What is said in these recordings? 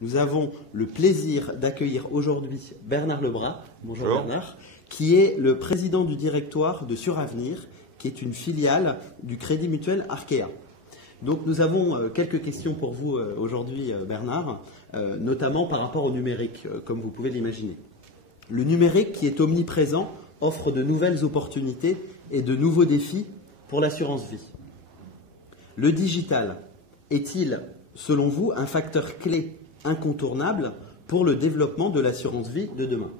Nous avons le plaisir d'accueillir aujourd'hui Bernard Lebras, bonjour Bernard, qui est le président du directoire de Suravenir, qui est une filiale du Crédit Mutuel Arkea. Donc nous avons quelques questions pour vous aujourd'hui Bernard, notamment par rapport au numérique, comme vous pouvez l'imaginer. Le numérique qui est omniprésent offre de nouvelles opportunités et de nouveaux défis pour l'assurance vie. Le digital est-il, selon vous, un facteur clé incontournable pour le développement de l'assurance vie de demain?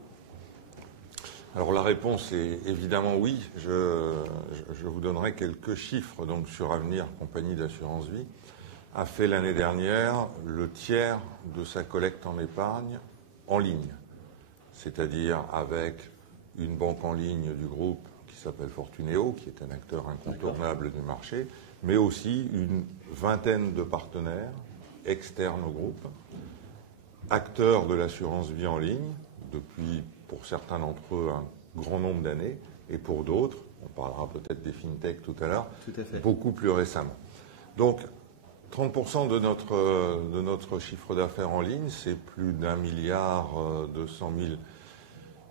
Alors la réponse est évidemment oui. Je vous donnerai quelques chiffres. Donc Suravenir, compagnie d'assurance vie, a fait l'année dernière le tiers de sa collecte en épargne en ligne, c'est-à-dire avec une banque en ligne du groupe qui s'appelle Fortuneo, qui est un acteur incontournable du marché, mais aussi une vingtaine de partenaires externes au groupe, acteurs de l'assurance vie en ligne depuis, pour certains d'entre eux, un grand nombre d'années, et pour d'autres, on parlera peut-être des fintechs tout à l'heure, beaucoup plus récemment. Donc, 30% de notre chiffre d'affaires en ligne, c'est plus d'1,2 milliard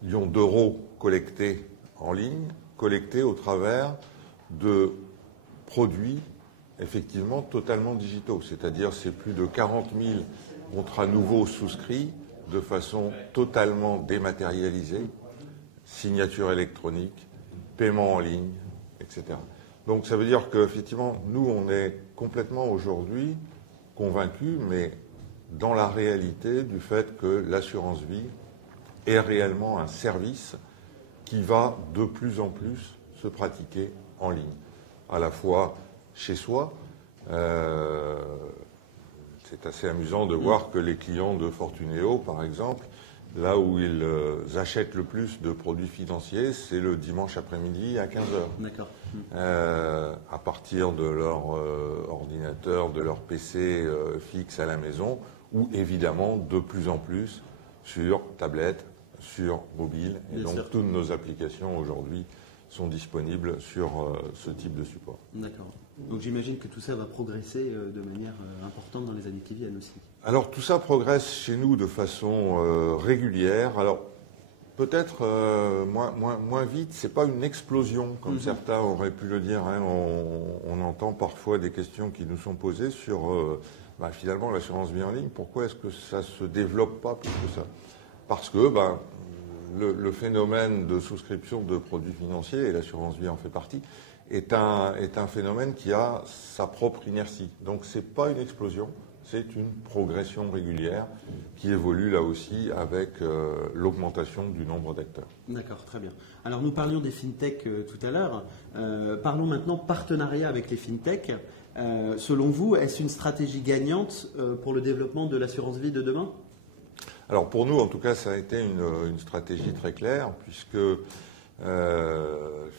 d'euros collectés en ligne, collectés au travers de produits effectivement totalement digitaux. C'est-à-dire c'est plus de 40 000 contrats nouveaux souscrits de façon totalement dématérialisée, signature électronique, paiement en ligne, etc. Donc ça veut dire qu'effectivement, nous, on est complètement aujourd'hui convaincus, mais dans la réalité du fait que l'assurance vie est réellement un service qui va de plus en plus se pratiquer en ligne, à la fois chez soi. C'est assez amusant de voir que les clients de Fortuneo, par exemple, là où ils achètent le plus de produits financiers, c'est le dimanche après-midi à 15h. D'accord. À partir de leur ordinateur, de leur PC fixe à la maison, ou évidemment de plus en plus sur tablette, sur mobile. Et Bien donc sûr. toutes nos applications aujourd'hui sont disponibles sur ce type de support. D'accord. Donc j'imagine que tout ça va progresser de manière importante dans les années qui viennent aussi. Alors tout ça progresse chez nous de façon régulière. Alors peut-être moins vite, c'est pas une explosion comme certains auraient pu le dire. Hein. On entend parfois des questions qui nous sont posées sur finalement l'assurance vie en ligne. Pourquoi est-ce que ça se développe pas plus que ça? Parce que le phénomène de souscription de produits financiers, et l'assurance vie en fait partie, est un phénomène qui a sa propre inertie. Donc ce n'est pas une explosion, c'est une progression régulière qui évolue là aussi avec l'augmentation du nombre d'acteurs. D'accord, très bien. Alors nous parlions des fintechs tout à l'heure. Parlons maintenant partenariat avec les fintechs. Selon vous, est-ce une stratégie gagnante pour le développement de l'assurance vie de demain? Alors pour nous, en tout cas, ça a été une stratégie très claire, puisque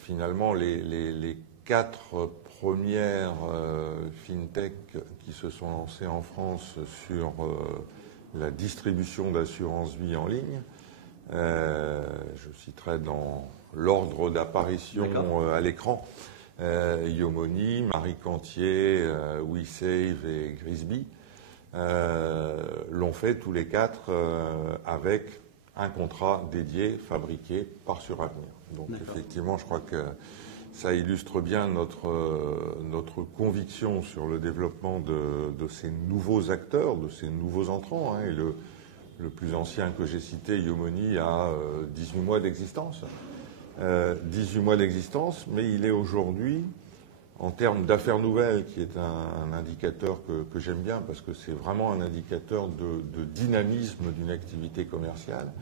finalement les 4 premières fintech qui se sont lancées en France sur la distribution d'assurance vie en ligne, je citerai dans l'ordre d'apparition à l'écran, Yomoni, Marie Cantier, WeSave et Grisby, l'ont fait tous les 4 avec un contrat dédié, fabriqué par Suravenir. Donc effectivement, je crois que ça illustre bien notre conviction sur le développement de ces nouveaux acteurs, de ces nouveaux entrants. Hein. Et le plus ancien que j'ai cité, Yomoni, a 18 mois d'existence. 18 mois d'existence, mais il est aujourd'hui, en termes d'affaires nouvelles, qui est un indicateur que j'aime bien, parce que c'est vraiment un indicateur de dynamisme d'une activité commerciale,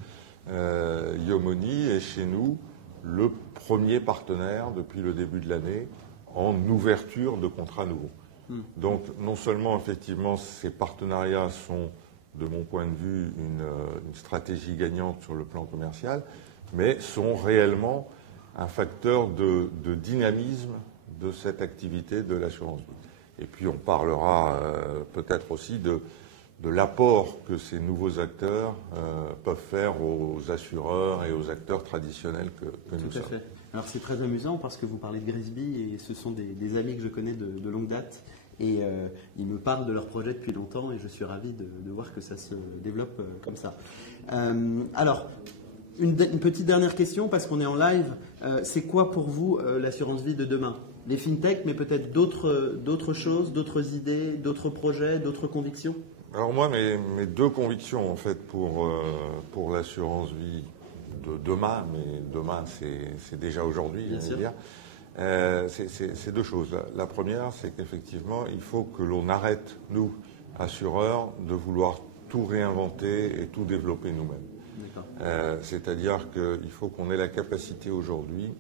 Yomoni est chez nous le premier partenaire depuis le début de l'année en ouverture de contrats nouveaux. Donc non seulement effectivement ces partenariats sont, de mon point de vue, une stratégie gagnante sur le plan commercial, mais sont réellement un facteur de dynamisme de cette activité de l'assurance vie. Et puis on parlera peut-être aussi de l'apport que ces nouveaux acteurs peuvent faire aux assureurs et aux acteurs traditionnels que nous sommes. Tout à fait. Alors c'est très amusant parce que vous parlez de Grisby et ce sont des amis que je connais de longue date Et ils me parlent de leur projet depuis longtemps et je suis ravi de voir que ça se développe comme ça. Alors, une petite dernière question parce qu'on est en live. C'est quoi pour vous l'assurance vie de demain? Les fintech, mais peut-être d'autres choses, d'autres idées, d'autres projets, d'autres convictions? Alors moi, mes deux convictions en fait pour l'assurance vie de demain, mais demain c'est déjà aujourd'hui, c'est deux choses. La première, c'est qu'effectivement, il faut que l'on arrête, nous, assureurs, de vouloir tout réinventer et tout développer nous-mêmes. C'est-à-dire qu'il faut qu'on ait la capacité aujourd'hui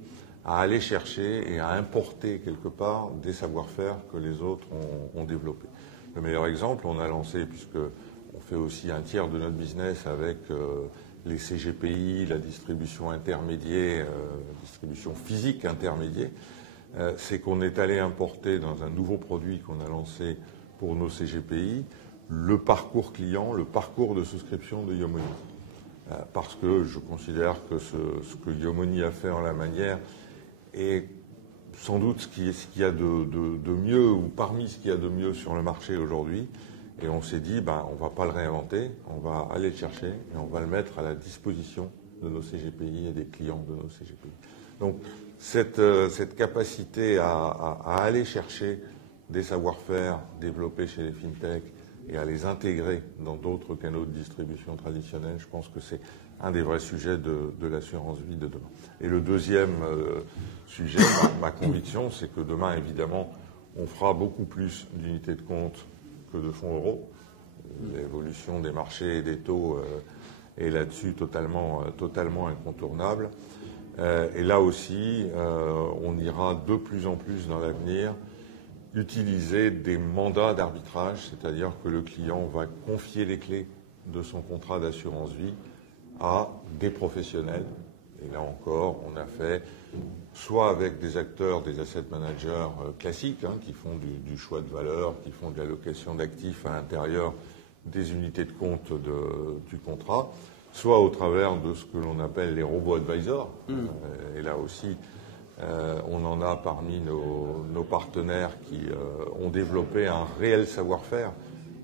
à aller chercher et à importer quelque part des savoir-faire que les autres ont développés. Le meilleur exemple, on a lancé, puisque on fait aussi un tiers de notre business avec les CGPI, la distribution intermédiaire, distribution physique intermédiaire, c'est qu'on est allé importer dans un nouveau produit qu'on a lancé pour nos CGPI, le parcours client, le parcours de souscription de Yomoni. Parce que je considère que ce que Yomoni a fait en la manière est sans doute ce qu'il y a de mieux, ou parmi ce qu'il y a de mieux sur le marché aujourd'hui. Et on s'est dit, on ne va pas le réinventer, on va aller le chercher et on va le mettre à la disposition de nos CGPI et des clients de nos CGPI. Donc cette capacité à aller chercher des savoir-faire développés chez les fintech et à les intégrer dans d'autres canaux de distribution traditionnels, je pense que c'est un des vrais sujets de l'assurance vie de demain. Et le deuxième sujet, ma conviction, c'est que demain, évidemment, on fera beaucoup plus d'unités de compte que de fonds euros. L'évolution des marchés et des taux est là-dessus totalement incontournable. Et là aussi, on ira de plus en plus dans l'avenir utiliser des mandats d'arbitrage, c'est-à-dire que le client va confier les clés de son contrat d'assurance vie à des professionnels. Et là encore, on a fait soit avec des acteurs, des asset managers classiques, qui font du choix de valeur, qui font de l'allocation d'actifs à l'intérieur des unités de compte du contrat, soit au travers de ce que l'on appelle les robots advisors. Et là aussi, on en a parmi nos partenaires qui ont développé un réel savoir-faire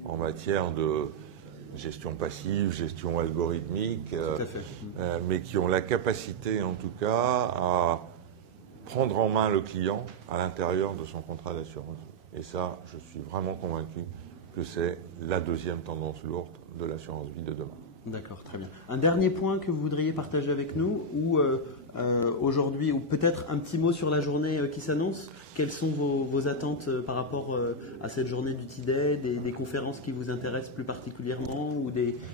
en matière de gestion passive, gestion algorithmique, mais qui ont la capacité en tout cas à prendre en main le client à l'intérieur de son contrat d'assurance. Et ça, je suis vraiment convaincu que c'est la deuxième tendance lourde de l'assurance vie de demain. D'accord, très bien. Un dernier point que vous voudriez partager avec nous, ou aujourd'hui, ou peut-être un petit mot sur la journée qui s'annonce. Quelles sont vos attentes par rapport à cette journée du TIDED, des conférences qui vous intéressent plus particulièrement, ou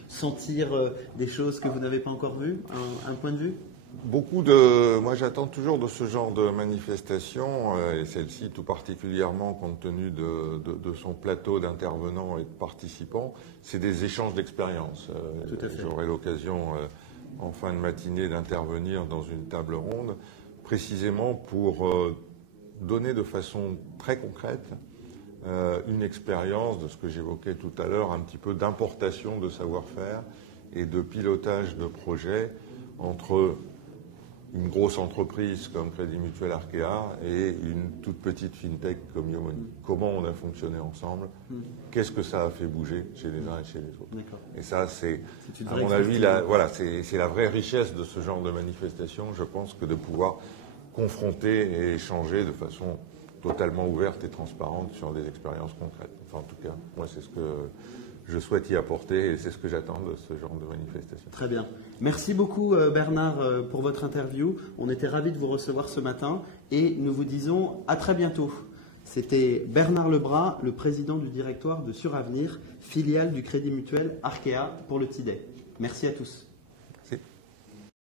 sentir des choses que vous n'avez pas encore vues? Un point de vue? Moi, j'attends toujours de ce genre de manifestation, et celle-ci tout particulièrement compte tenu de son plateau d'intervenants et de participants, c'est des échanges d'expériences. J'aurai l'occasion en fin de matinée d'intervenir dans une table ronde, précisément pour donner de façon très concrète une expérience de ce que j'évoquais tout à l'heure, un petit peu d'importation de savoir-faire et de pilotage de projets entre une grosse entreprise comme Crédit Mutuel Arkea et une toute petite fintech comme Yomoni. Comment on a fonctionné ensemble? Qu'est-ce que ça a fait bouger chez les uns et chez les autres? Et ça, c'est à mon avis, c'est la vraie richesse de ce genre de manifestation, je pense, que de pouvoir confronter et échanger de façon totalement ouverte et transparente sur des expériences concrètes. Enfin, en tout cas, moi, c'est ce que je souhaite y apporter et c'est ce que j'attends de ce genre de manifestation. Très bien. Merci beaucoup Bernard pour votre interview. On était ravis de vous recevoir ce matin et nous vous disons à très bientôt. C'était Bernard Lebras, le président du directoire de Suravenir, filiale du Crédit Mutuel Arkea pour le TIDED. Merci à tous.